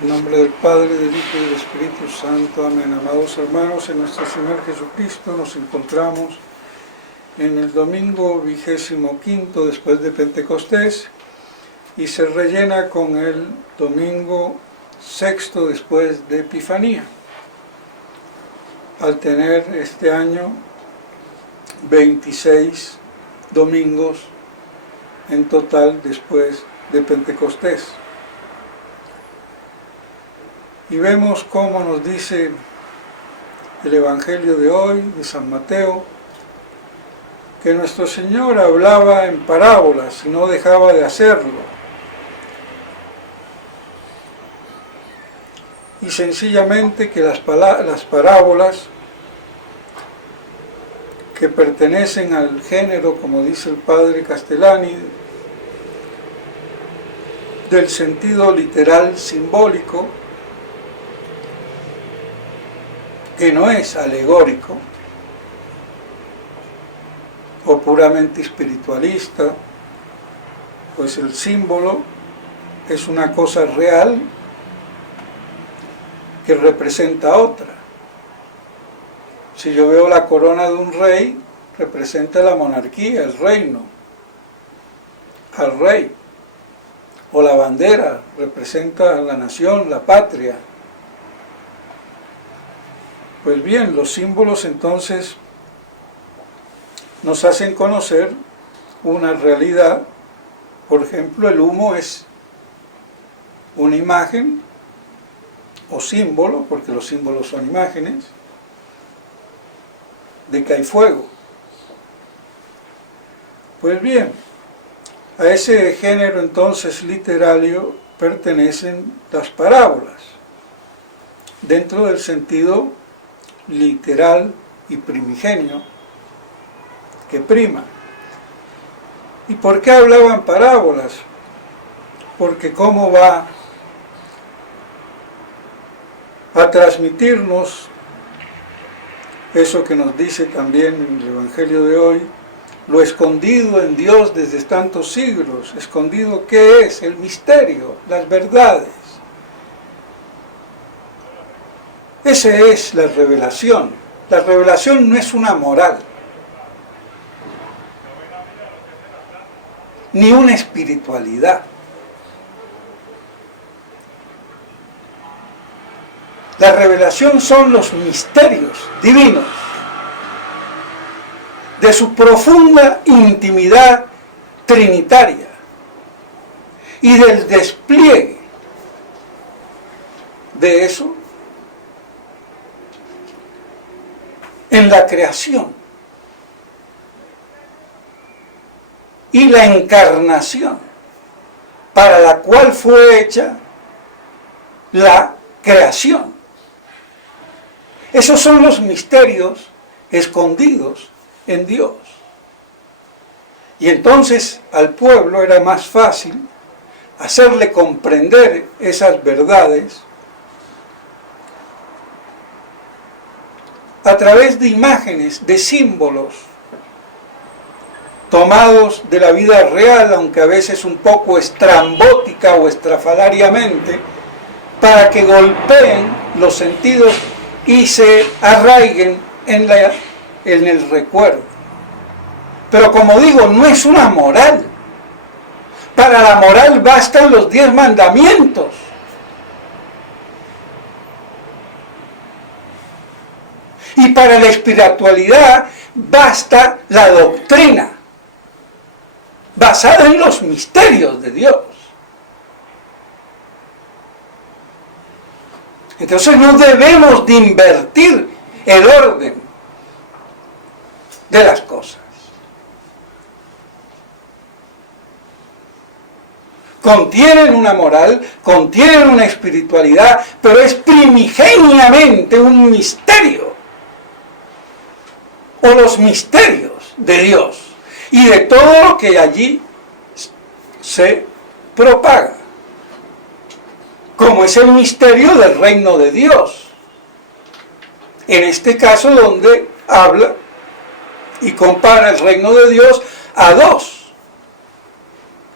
En nombre del Padre, del Hijo y del Espíritu Santo. Amén. Amados hermanos, en nuestro Señor Jesucristo nos encontramos en el domingo 25 después de Pentecostés y se rellena con el domingo 6 después de Epifanía, al tener este año 26 domingos en total después de Pentecostés. Y vemos cómo nos dice el Evangelio de hoy, de San Mateo, que nuestro Señor hablaba en parábolas y no dejaba de hacerlo. Y sencillamente que las parábolas que pertenecen al género, como dice el padre Castellani, del sentido literal simbólico, que no es alegórico o puramente espiritualista, pues el símbolo es una cosa real que representa otra. Si yo veo la corona de un rey, representa la monarquía, el reino, al rey. O la bandera representa a la nación, la patria. Pues bien, los símbolos entonces nos hacen conocer una realidad. Por ejemplo, el humo es una imagen o símbolo, porque los símbolos son imágenes, de que hay fuego. Pues bien, a ese género entonces literario pertenecen las parábolas, dentro del sentido literal y primigenio que prima. ¿Y por qué hablaban parábolas? Porque cómo va a transmitirnos eso que nos dice también en el Evangelio de hoy, lo escondido en Dios desde tantos siglos. ¿Escondido qué es? El misterio, las verdades. Esa es la revelación. La revelación no es una moral, ni una espiritualidad. La revelación son los misterios divinos, de su profunda intimidad trinitaria y del despliegue de eso en la creación y la encarnación para la cual fue hecha la creación. Esos son los misterios escondidos en Dios. Y entonces al pueblo era más fácil hacerle comprender esas verdades a través de imágenes, de símbolos tomados de la vida real, aunque a veces un poco estrambótica o estrafalariamente, para que golpeen los sentidos y se arraiguen en el recuerdo. Pero como digo, no es una moral. Para la moral bastan los 10 mandamientos. Y para la espiritualidad basta la doctrina, basada en los misterios de Dios. Entonces no debemos de invertir el orden de las cosas. Contienen una moral, contienen una espiritualidad, pero es primigeniamente un misterio, o los misterios de Dios y de todo lo que allí se propaga, como es el misterio del reino de Dios. En este caso donde habla y compara el reino de Dios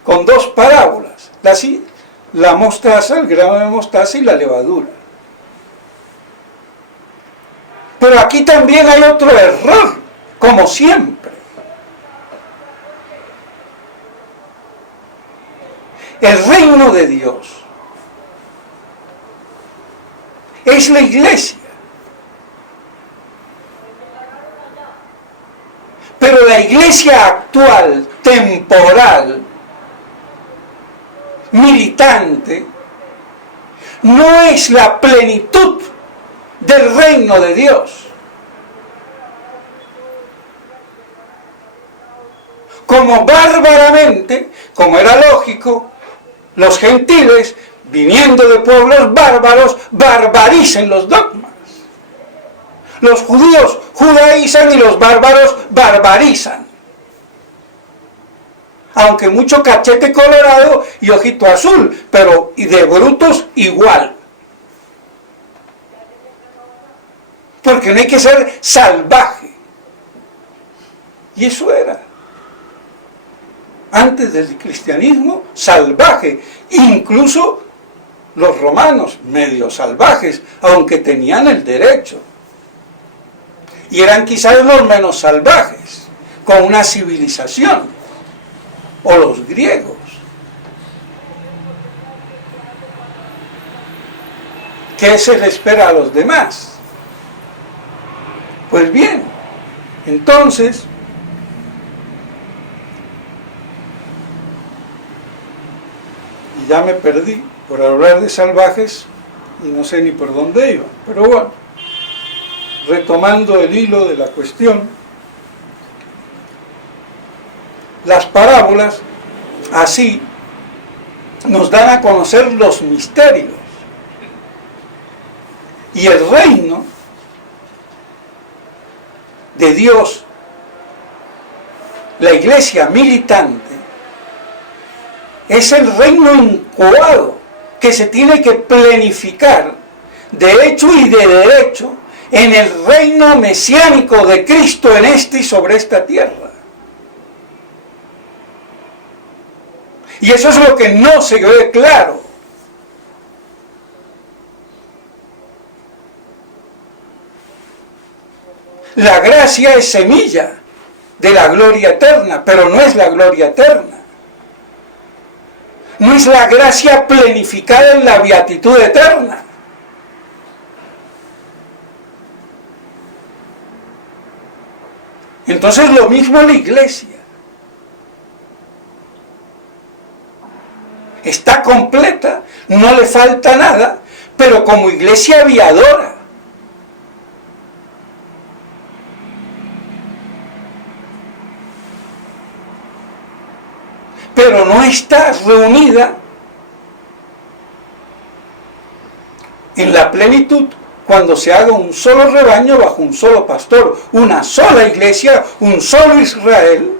con dos parábolas. la mostaza, el grano de mostaza y la levadura. Pero aquí también hay otro error, como siempre. El reino de Dios es la iglesia. Pero la iglesia actual, temporal, militante, no es la plenitud del reino de Dios. Como bárbaramente, como era lógico, los gentiles, viniendo de pueblos bárbaros, barbaricen los dogmas. Los judíos judaizan y los bárbaros barbarizan. Aunque mucho cachete colorado y ojito azul, pero y de brutos igual. Porque no hay que ser salvaje. Y eso era. Antes del cristianismo, salvaje. Incluso los romanos, medio salvajes, aunque tenían el derecho. Y eran quizás los menos salvajes, con una civilización. O los griegos. ¿Qué se le espera a los demás? Pues bien, entonces, y ya me perdí por hablar de salvajes y no sé ni por dónde iba, pero bueno, retomando el hilo de la cuestión, las parábolas así nos dan a conocer los misterios y el reino de Dios, la iglesia militante, es el reino incoado que se tiene que planificar de hecho y de derecho en el reino mesiánico de Cristo en este y sobre esta tierra. Y eso es lo que no se ve claro. La gracia es semilla de la gloria eterna, pero no es la gloria eterna. No es la gracia planificada en la beatitud eterna. Entonces lo mismo la iglesia. Está completa, no le falta nada, pero como iglesia aviadora. Pero no está reunida en la plenitud cuando se haga un solo rebaño bajo un solo pastor, una sola iglesia, un solo Israel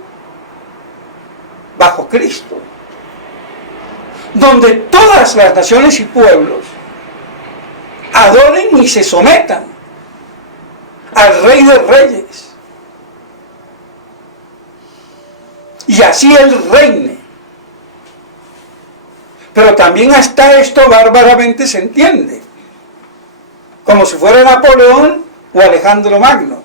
bajo Cristo, donde todas las naciones y pueblos adoren y se sometan al Rey de Reyes, y así Él reine. Pero también hasta esto bárbaramente se entiende, como si fuera Napoleón o Alejandro Magno.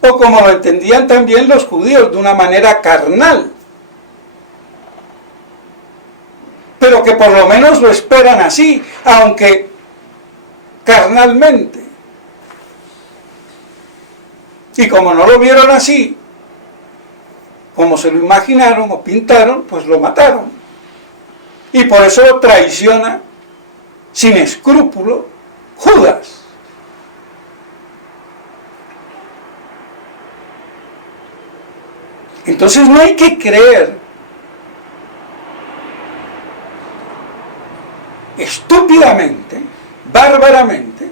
O como lo entendían también los judíos, de una manera carnal. Pero que por lo menos lo esperan así, aunque carnalmente. Y como no lo vieron así, como se lo imaginaron o pintaron, pues lo mataron. Y por eso lo traiciona sin escrúpulo Judas. Entonces no hay que creer estúpidamente, bárbaramente,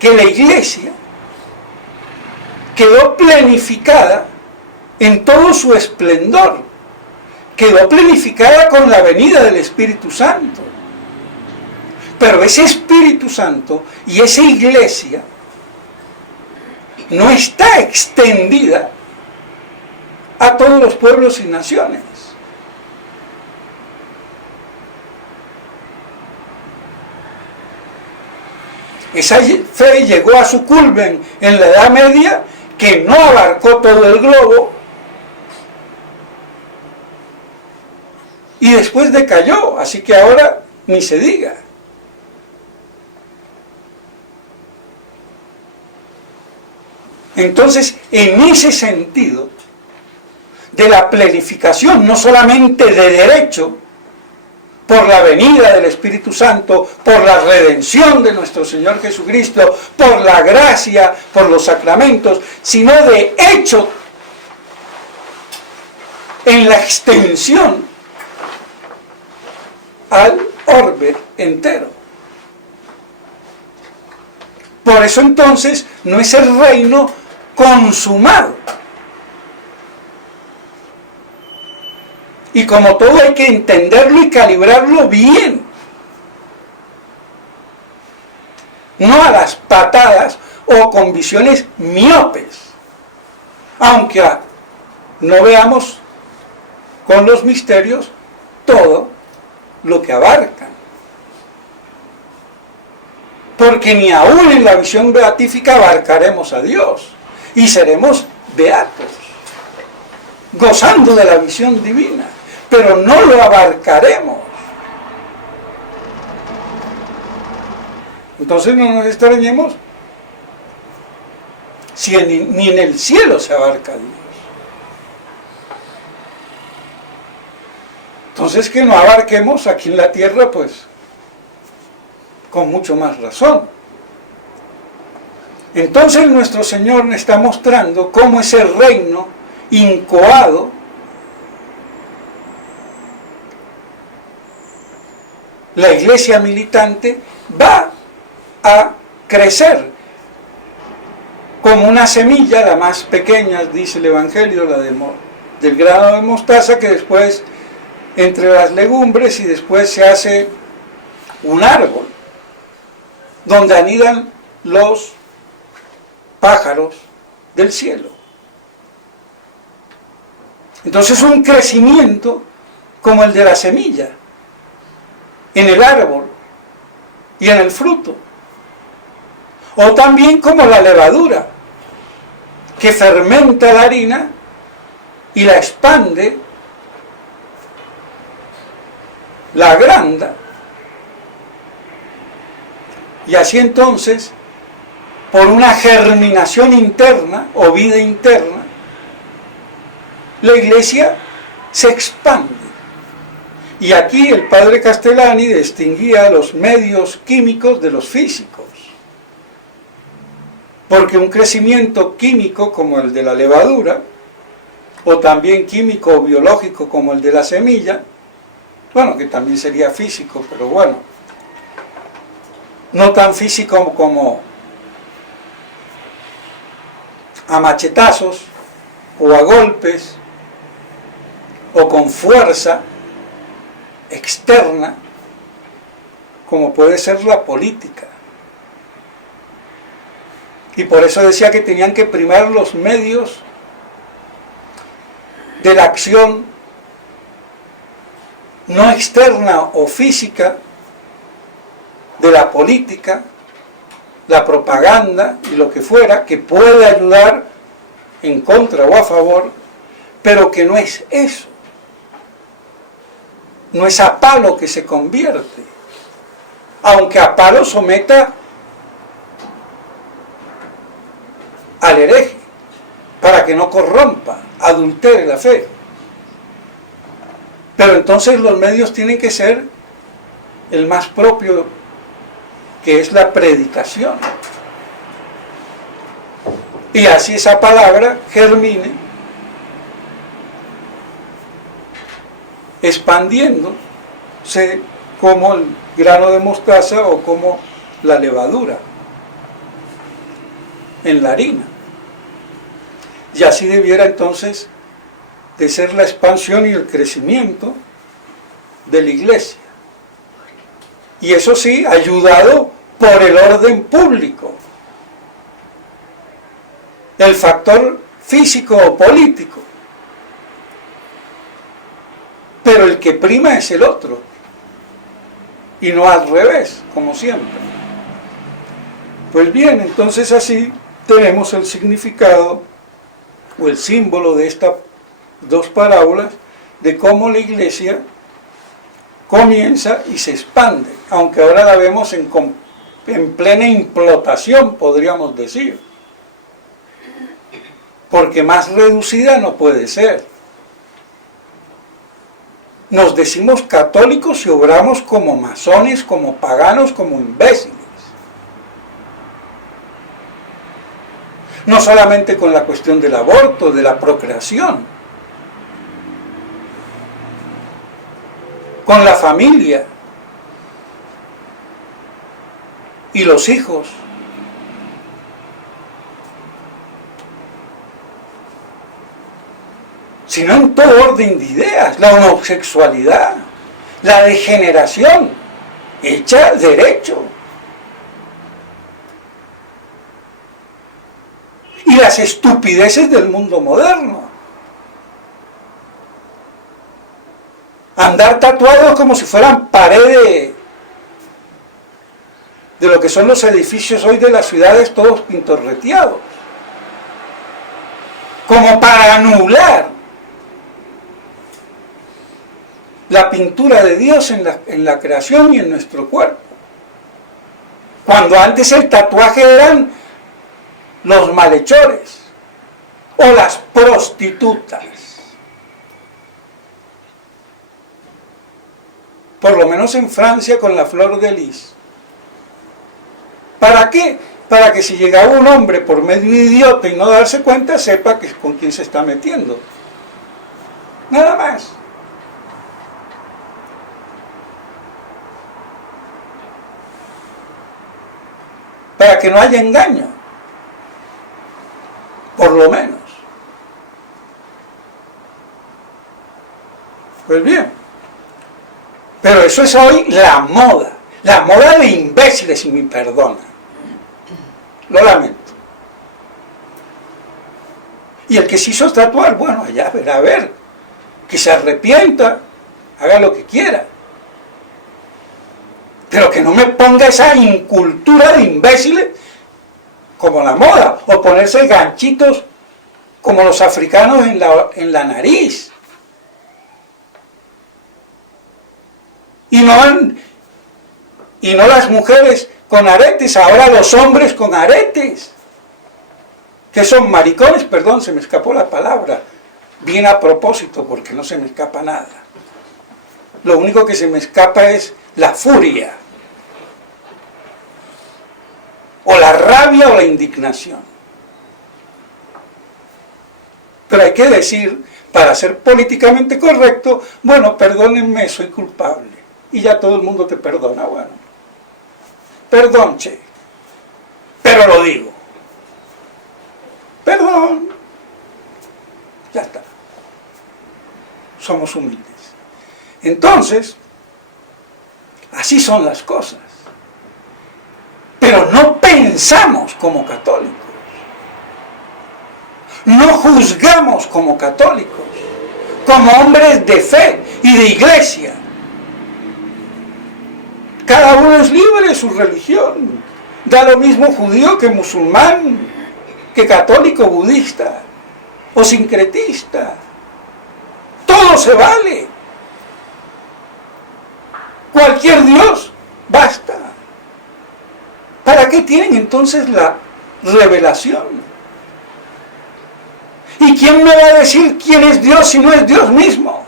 que la iglesia quedó planificada en todo su esplendor, quedó planificada con la venida del Espíritu Santo. Pero ese Espíritu Santo y esa iglesia no está extendida a todos los pueblos y naciones. Esa fe llegó a su culmen en la Edad Media, que no abarcó todo el globo, y después decayó, así que ahora ni se diga. Entonces, en ese sentido de la plenificación, no solamente de derecho, por la venida del Espíritu Santo, por la redención de nuestro Señor Jesucristo, por la gracia, por los sacramentos, sino de hecho en la extensión al orbe entero. Por eso entonces no es el reino consumado. Y como todo hay que entenderlo y calibrarlo bien. No a las patadas o con visiones miopes. Aunque no veamos con los misterios todo lo que abarcan. Porque ni aún en la visión beatífica abarcaremos a Dios. Y seremos beatos, gozando de la visión divina. Pero no lo abarcaremos. Entonces no nos extrañemos si ni en el cielo se abarca a Dios. Entonces que no abarquemos aquí en la tierra, pues, con mucho más razón. Entonces nuestro Señor nos está mostrando cómo ese reino incoado, la iglesia militante, va a crecer como una semilla, la más pequeña, dice el Evangelio, la del grano de mostaza, que después entre las legumbres y después se hace un árbol donde anidan los pájaros del cielo. Entonces un crecimiento como el de la semilla en el árbol y en el fruto, o también como la levadura que fermenta la harina y la expande, la agranda, y así entonces, por una germinación interna o vida interna, la iglesia se expande. Y aquí el padre Castellani distinguía los medios químicos de los físicos. Porque un crecimiento químico como el de la levadura, o también químico o biológico como el de la semilla, bueno, que también sería físico, pero bueno, no tan físico como a machetazos, o a golpes, o con fuerza externa, como puede ser la política. Y por eso decía que tenían que primar los medios de la acción no externa o física, de la política, la propaganda y lo que fuera, que puede ayudar en contra o a favor, pero que no es eso. No es a palo que se convierte, aunque a palo someta al hereje, para que no corrompa, adultere la fe. Pero entonces los medios tienen que ser el más propio, que es la predicación. Y así esa palabra germine, expandiéndose como el grano de mostaza o como la levadura en la harina. Y así debiera entonces de ser la expansión y el crecimiento de la iglesia. Y eso sí, ayudado por el orden público, el factor físico o político, pero el que prima es el otro, y no al revés, como siempre. Pues bien, entonces así tenemos el significado o el símbolo de estas dos parábolas de cómo la iglesia comienza y se expande, aunque ahora la vemos en plena implotación, podríamos decir, porque más reducida no puede ser. Nos decimos católicos y obramos como masones, como paganos, como imbéciles. No solamente con la cuestión del aborto, de la procreación, con la familia y los hijos. Sino en todo orden de ideas, la homosexualidad, la degeneración, hecha derecho. Y las estupideces del mundo moderno. Andar tatuados como si fueran paredes de lo que son los edificios hoy de las ciudades, todos pintorreteados. Como para anular la pintura de Dios en la creación y en nuestro cuerpo. Cuando antes el tatuaje eran los malhechores o las prostitutas. Por lo menos en Francia con la flor de lis. ¿Para qué? Para que si llegaba un hombre por medio idiota y no darse cuenta, sepa que con quién se está metiendo. Nada más. Para que no haya engaño, por lo menos. Pues bien, pero eso es hoy la moda de imbéciles, si me perdona. Lo lamento. Y el que se hizo tatuar, bueno, allá verá, a ver, que se arrepienta, haga lo que quiera. Pero que no me ponga esa incultura de imbéciles como la moda, o ponerse ganchitos como los africanos en la nariz. Y no las mujeres con aretes, ahora los hombres con aretes, que son maricones, perdón, se me escapó la palabra, bien a propósito, porque no se me escapa nada. Lo único que se me escapa es la furia, o la rabia o la indignación. Pero hay que decir, para ser políticamente correcto, bueno, perdónenme, soy culpable. Y ya todo el mundo te perdona, bueno. Perdón, che. Pero lo digo. Perdón. Ya está. Somos humildes. Entonces, así son las cosas. Pero no pensamos como católicos. No juzgamos como católicos, como hombres de fe y de iglesia. Cada uno es libre de su religión. Da lo mismo judío que musulmán, que católico, budista o sincretista. Todo se vale. Cualquier Dios basta. ¿Para qué tienen entonces la revelación? ¿Y quién me va a decir quién es Dios si no es Dios mismo?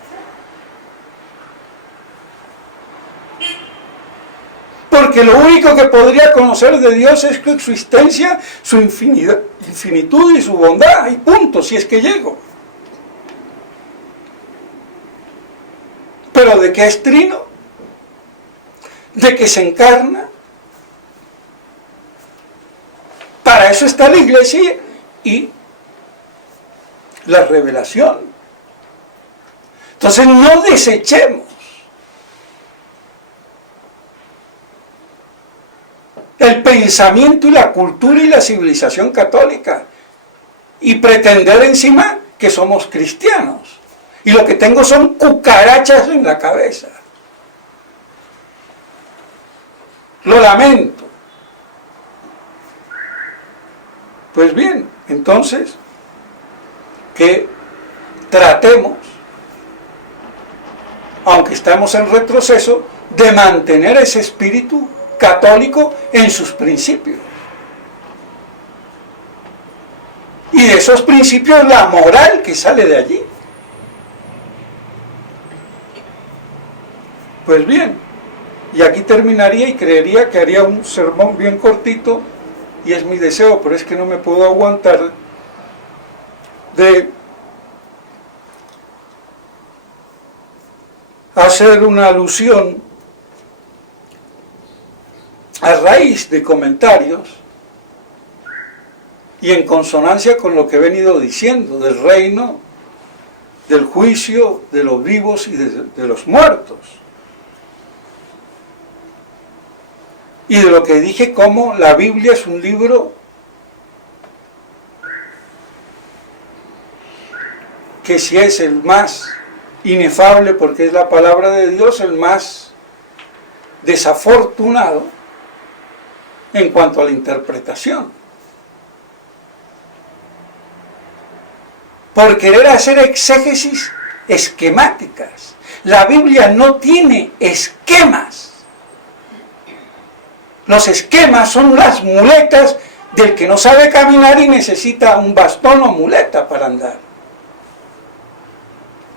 Porque lo único que podría conocer de Dios es su existencia, su infinitud y su bondad, y punto, si es que llego. ¿Pero de qué es trino? ¿De qué se encarna? Para eso está la iglesia y la revelación. Entonces no desechemos el pensamiento y la cultura y la civilización católica y pretender encima que somos cristianos. Y lo que tengo son cucarachas en la cabeza. Lo lamento. Pues bien, entonces, que tratemos, aunque estamos en retroceso, de mantener ese espíritu católico en sus principios. Y de esos principios la moral que sale de allí. Pues bien, y aquí terminaría y creería que haría un sermón bien cortito, y es mi deseo, pero es que no me puedo aguantar de hacer una alusión a raíz de comentarios y en consonancia con lo que he venido diciendo del reino, del juicio de los vivos y de los muertos. Y de lo que dije como la Biblia es un libro que si es el más inefable porque es la palabra de Dios, el más desafortunado en cuanto a la interpretación. Por querer hacer exégesis esquemáticas. La Biblia no tiene esquemas. Los esquemas son las muletas del que no sabe caminar y necesita un bastón o muleta para andar.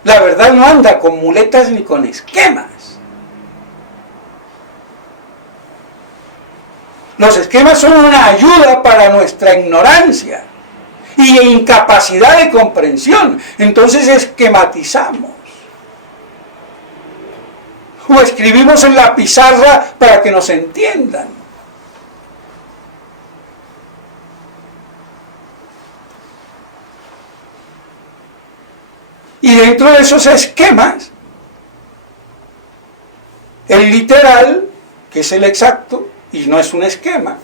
La verdad no anda con muletas ni con esquemas. Los esquemas son una ayuda para nuestra ignorancia y incapacidad de comprensión. Entonces esquematizamos. O escribimos en la pizarra para que nos entiendan. Y dentro de esos esquemas, el literal, que es el exacto, y no es un esquema,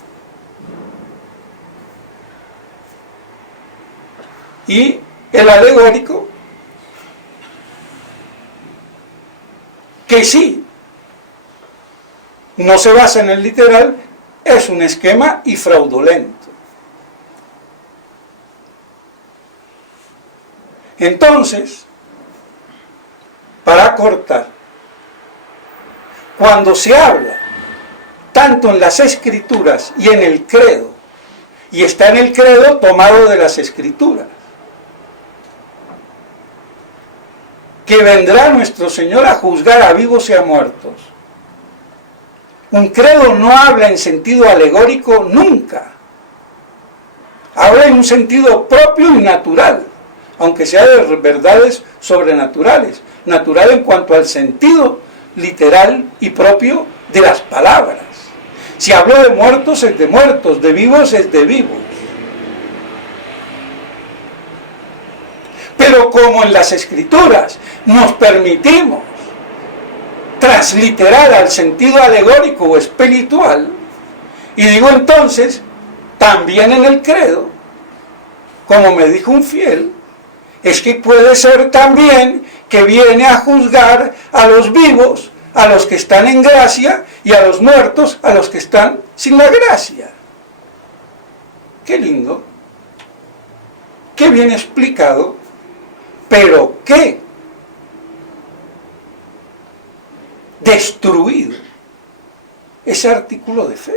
y el alegórico, que sí, no se basa en el literal, es un esquema y fraudulento. Entonces, para cortar, cuando se habla tanto en las escrituras y en el credo, y está en el credo tomado de las escrituras, que vendrá nuestro Señor a juzgar a vivos y a muertos. Un credo no habla en sentido alegórico nunca. Habla en un sentido propio y natural, aunque sea de verdades sobrenaturales. Natural en cuanto al sentido literal y propio de las palabras. Si hablo de muertos, es de muertos, de vivos, es de vivos. Pero como en las escrituras nos permitimos transliterar al sentido alegórico o espiritual, y digo entonces, también en el credo, como me dijo un fiel, es que puede ser también que viene a juzgar a los vivos, a los que están en gracia, y a los muertos, a los que están sin la gracia. Qué lindo, qué bien explicado, pero qué destruido ese artículo de fe.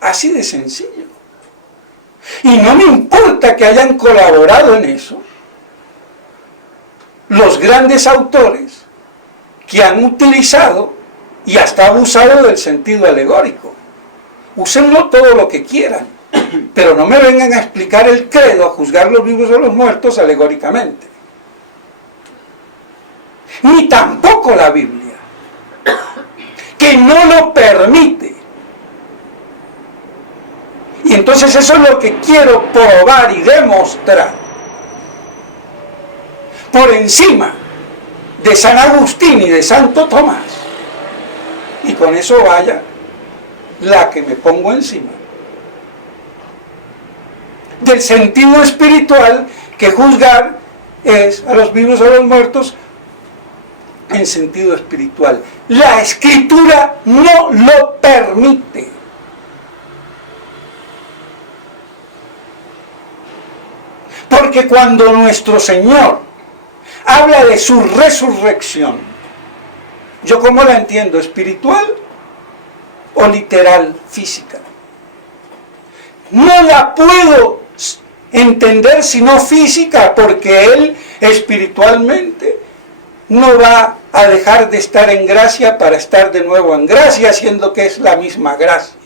Así de sencillo. Y no me importa que hayan colaborado en eso los grandes autores que han utilizado y hasta abusado del sentido alegórico. Úsenlo todo lo que quieran, pero no me vengan a explicar el credo, a juzgar los vivos o los muertos alegóricamente. Ni tampoco la Biblia, que no lo permite. Y entonces eso es lo que quiero probar y demostrar. Por encima de San Agustín y de Santo Tomás. Y con eso vaya la que me pongo encima. Del sentido espiritual que juzgar es a los vivos o a los muertos en sentido espiritual. La Escritura no lo permite. Porque cuando nuestro Señor habla de su resurrección, ¿yo cómo la entiendo? ¿Espiritual o literal, física? No la puedo entender sino física, porque Él espiritualmente no va a dejar de estar en gracia para estar de nuevo en gracia, siendo que es la misma gracia.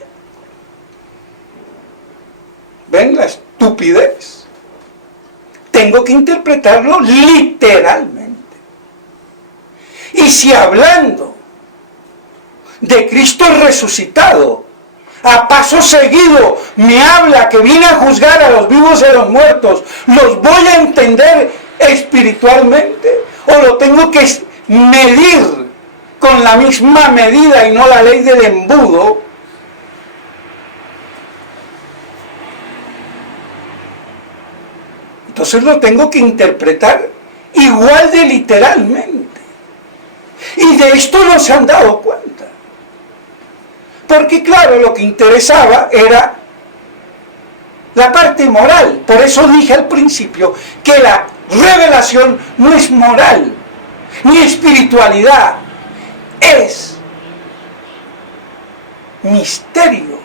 ¿Ven la estupidez? Tengo que interpretarlo literalmente. Y si hablando de Cristo resucitado, a paso seguido me habla que viene a juzgar a los vivos y a los muertos, ¿los voy a entender espiritualmente? ¿O lo tengo que medir con la misma medida y no la ley del embudo? Entonces lo tengo que interpretar igual de literalmente. Y de esto no se han dado cuenta. Porque claro, lo que interesaba era la parte moral. Por eso dije al principio que la revelación no es moral, ni espiritualidad, es misterio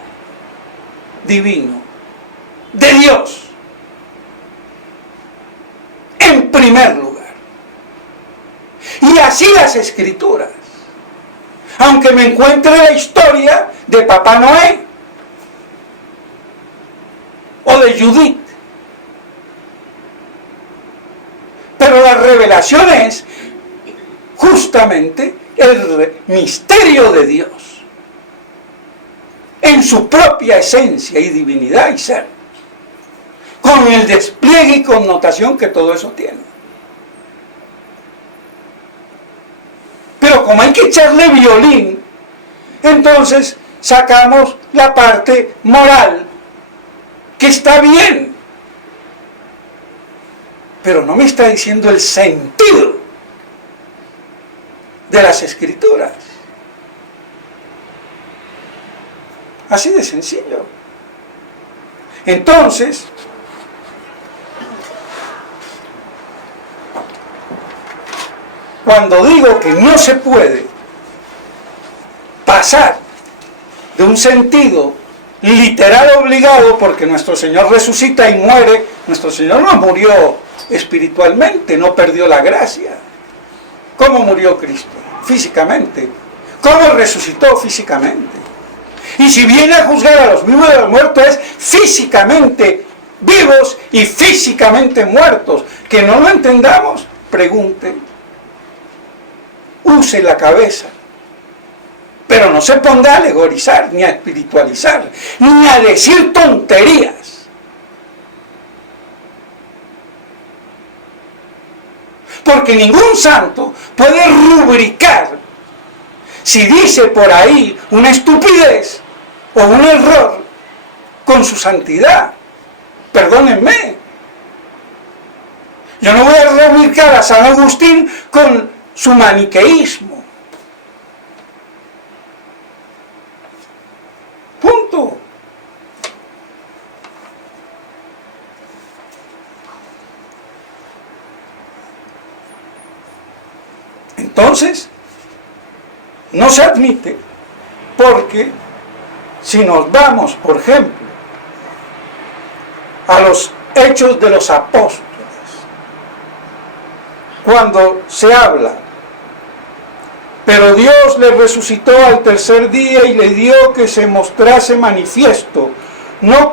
divino, de Dios, en primer lugar. Y así las Escrituras. Aunque me encuentre la historia de Papá Noé o de Judith. Pero la revelación es justamente el misterio de Dios en su propia esencia y divinidad y ser, con el despliegue y connotación que todo eso tiene. Pero como hay que echarle violín, entonces sacamos la parte moral, que está bien, pero no me está diciendo el sentido de las Escrituras. Así de sencillo. Entonces, cuando digo que no se puede pasar de un sentido literal obligado, porque nuestro Señor resucita y muere, nuestro Señor no murió espiritualmente, no perdió la gracia. ¿Cómo murió Cristo? Físicamente. ¿Cómo resucitó? Físicamente. Y si viene a juzgar a los vivos y a los muertos, es físicamente vivos y físicamente muertos. Que no lo entendamos, pregunte. Use la cabeza, pero no se ponga a alegorizar, ni a espiritualizar, ni a decir tonterías. Porque ningún santo puede rubricar si dice por ahí una estupidez o un error con su santidad. Perdónenme. Yo no voy a rubricar a San Agustín con su maniqueísmo. Punto. Entonces, no se admite, porque si nos vamos, por ejemplo, a los Hechos de los Apóstoles, cuando se habla, pero Dios le resucitó al tercer día y le dio que se mostrase manifiesto, no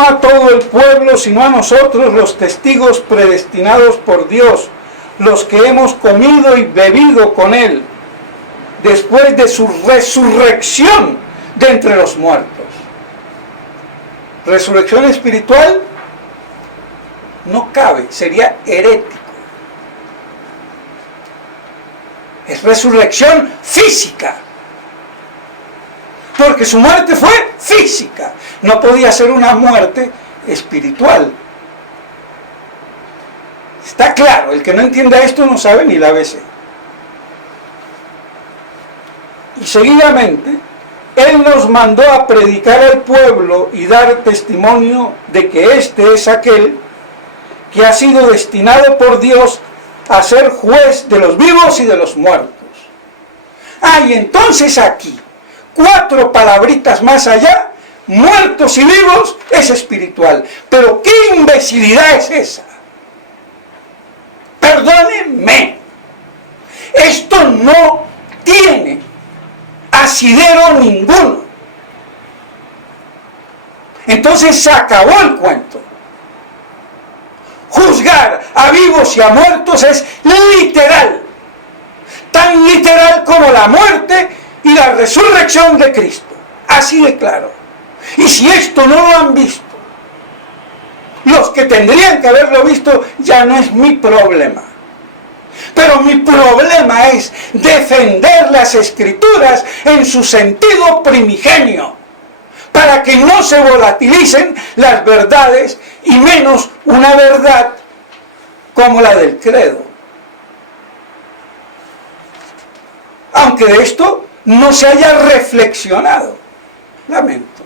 a todo el pueblo, sino a nosotros, los testigos predestinados por Dios, los que hemos comido y bebido con Él, después de su resurrección de entre los muertos. Resurrección espiritual no cabe, sería herético. Es resurrección física, porque su muerte fue física, no podía ser una muerte espiritual. Está claro, el que no entienda esto no sabe ni la ABC. Y seguidamente, Él nos mandó a predicar al pueblo y dar testimonio de que este es aquel que ha sido destinado por Dios a ser juez de los vivos y de los muertos. Y entonces aquí, 4 palabritas más allá, muertos y vivos, es espiritual. Pero ¿qué imbecilidad es esa? Perdónenme, esto no tiene asidero ninguno. Entonces se acabó el cuento. Juzgar a vivos y a muertos es literal, tan literal como la muerte y la resurrección de Cristo. Así de claro. Y si esto no lo han visto, los que tendrían que haberlo visto, ya no es mi problema. Pero mi problema es defender las Escrituras en su sentido primigenio, para que no se volatilicen las verdades, y menos una verdad como la del credo. Aunque de esto no se haya reflexionado, lamento.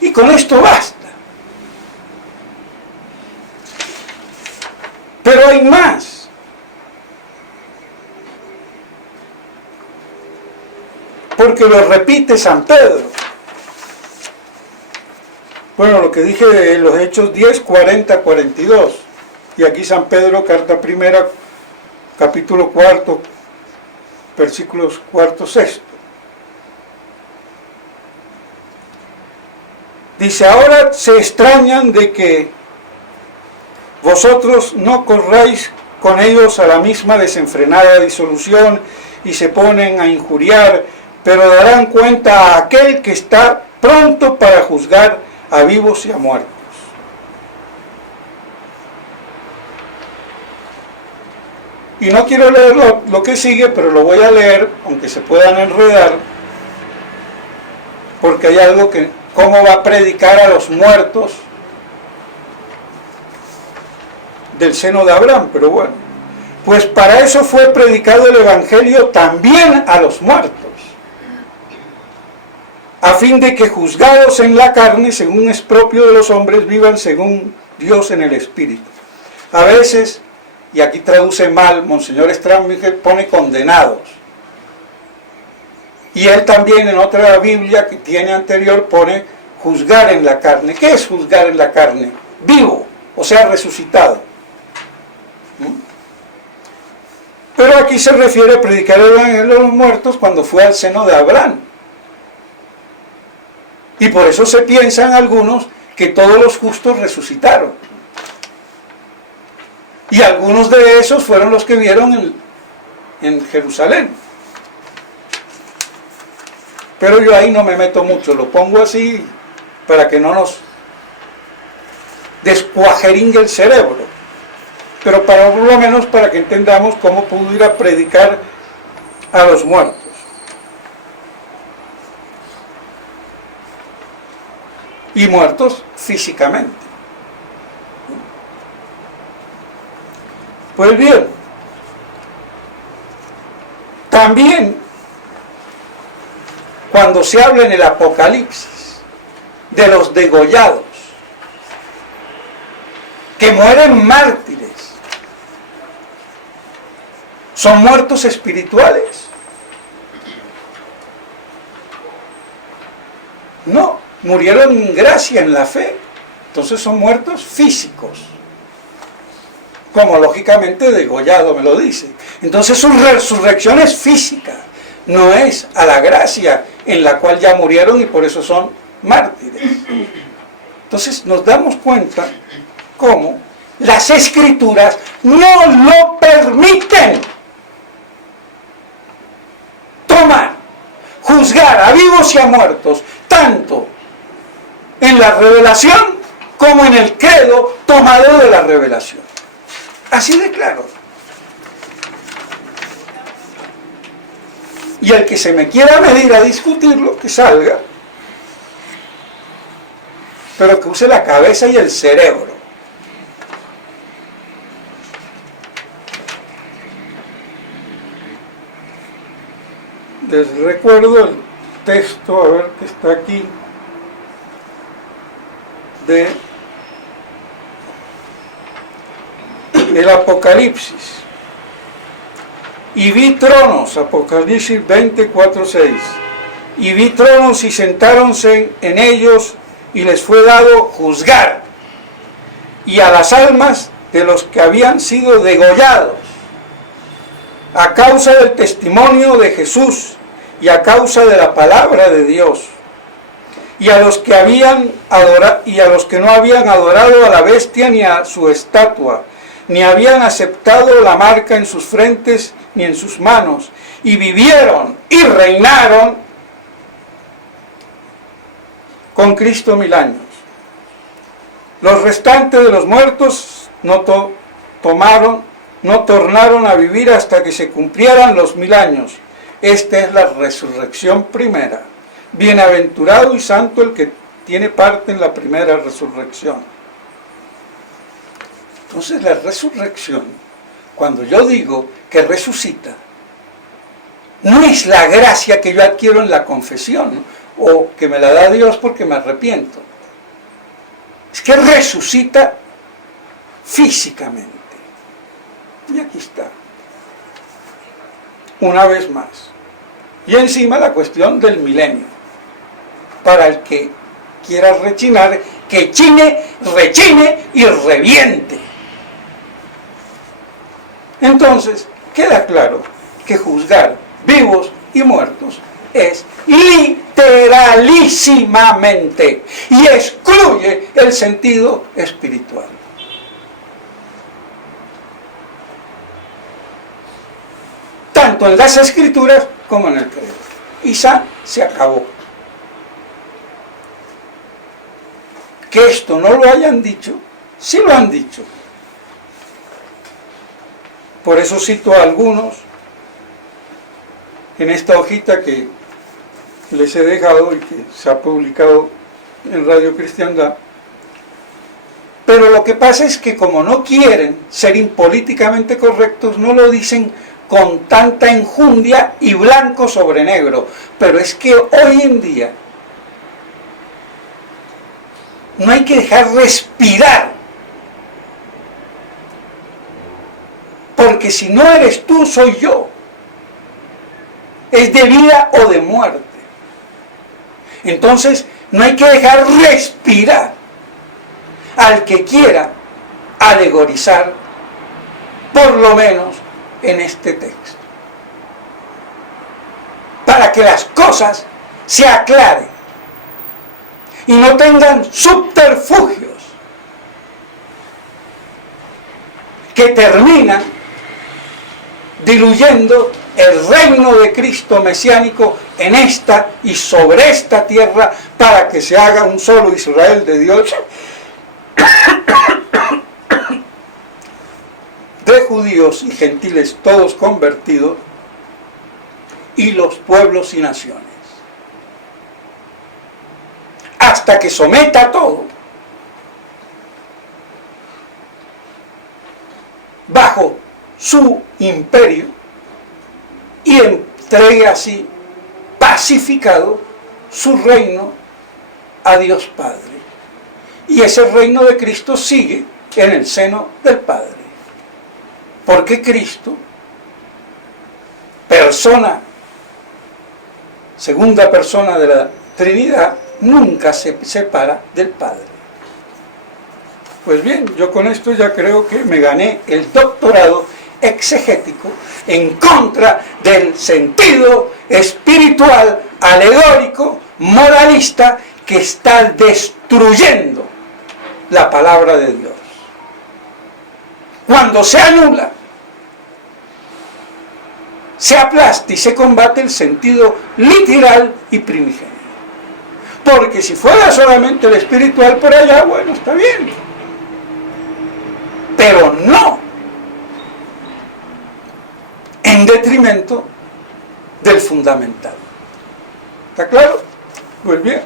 Y con esto basta. Pero hay más. Porque lo repite San Pedro. Bueno, lo que dije de los Hechos 10, 40, 42. Y aquí San Pedro, carta primera, capítulo 4, versículos 4, 6. Dice, ahora se extrañan de que vosotros no corráis con ellos a la misma desenfrenada disolución y se ponen a injuriar, pero darán cuenta a aquel que está pronto para juzgar a vivos y a muertos. Y no quiero leer lo que sigue, pero lo voy a leer, aunque se puedan enredar, porque hay algo que, ¿cómo va a predicar a los muertos del seno de Abraham? Pero bueno, pues para eso fue predicado el Evangelio también a los muertos, a fin de que juzgados en la carne, según es propio de los hombres, vivan según Dios en el Espíritu. A veces, y aquí traduce mal, Monseñor Stramberger pone condenados. Y él también en otra Biblia que tiene anterior pone juzgar en la carne. ¿Qué es juzgar en la carne? Vivo, o sea, resucitado. Pero aquí se refiere a predicar el Evangelio a los muertos cuando fue al seno de Abraham. Y por eso se piensan algunos que todos los justos resucitaron. Y algunos de esos fueron los que vieron en Jerusalén. Pero yo ahí no me meto mucho, lo pongo así para que no nos descuajeringue el cerebro. Pero por lo menos para que entendamos cómo pudo ir a predicar a los muertos. Y muertos físicamente. Pues bien, también cuando se habla en el Apocalipsis de los degollados, que mueren mártires, ¿son muertos espirituales? No, murieron en gracia, en la fe, entonces son muertos físicos, como lógicamente degollado me lo dice. Entonces su resurrección es física, no es a la gracia en la cual ya murieron y por eso son mártires. Entonces nos damos cuenta cómo las Escrituras no lo permiten. Tomar, juzgar a vivos y a muertos, tanto en la revelación como en el credo tomado de la revelación. Así de claro. Y el que se me quiera medir a discutirlo, que salga. pero que use la cabeza y el cerebro. Les recuerdo el texto, a ver que está aquí, de el Apocalipsis. Y vi tronos, Apocalipsis 24:6. Y vi tronos y sentáronse en ellos, y les fue dado juzgar, y a las almas de los que habían sido degollados a causa del testimonio de Jesús y a causa de la palabra de Dios, y a los que no habían adorado a la bestia ni a su estatua, ni habían aceptado la marca en sus frentes ni en sus manos, y vivieron y reinaron con Cristo 1000 años. Los restantes de los muertos no tornaron a vivir hasta que se cumplieran los 1000 años. Esta es la resurrección primera. Bienaventurado y santo el que tiene parte en la primera resurrección. Entonces la resurrección, cuando yo digo que resucita, no es la gracia que yo adquiero en la confesión o que me la da Dios porque me arrepiento. Es que resucita físicamente. Y aquí está. Una vez más. Y encima la cuestión del milenio. Para el que quiera rechinar, que chine, rechine y reviente. Entonces, queda claro que juzgar vivos y muertos es literalísimamente y excluye el sentido espiritual. Tanto en las Escrituras como en el credo. Y se acabó. Que esto no lo hayan dicho, sí lo han dicho. Por eso cito a algunos en esta hojita que les he dejado y que se ha publicado en Radio Cristiandad. Pero lo que pasa es que como no quieren ser impolíticamente correctos, no lo dicen con tanta enjundia y blanco sobre negro. Pero es que hoy en día no hay que dejar respirar. Porque si no eres tú, soy yo. Es de vida o de muerte. Entonces, no hay que dejar respirar al que quiera alegorizar, por lo menos en este texto. Para que las cosas se aclaren y no tengan subterfugios que terminan diluyendo el reino de Cristo mesiánico en esta y sobre esta tierra, para que se haga un solo Israel de Dios, de judíos y gentiles todos convertidos, y los pueblos y naciones. Hasta que someta todo bajo su imperio y entregue así pacificado su reino a Dios Padre. Y ese reino de Cristo sigue en el seno del Padre. Porque Cristo, segunda persona de la Trinidad, nunca se separa del Padre. Pues bien, yo con esto ya creo que me gané el doctorado exegético en contra del sentido espiritual, alegórico, moralista, que está destruyendo la palabra de Dios. Cuando se anula, se aplasta y se combate el sentido literal y primigenio. Porque si fuera solamente el espiritual por allá, bueno, está bien. Pero no en detrimento del fundamental. ¿Está claro? Pues bien,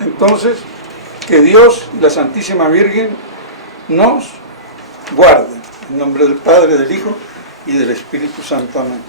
entonces Que Dios y la Santísima Virgen nos guarden. En nombre del Padre, del Hijo y del Espíritu Santo. Amén.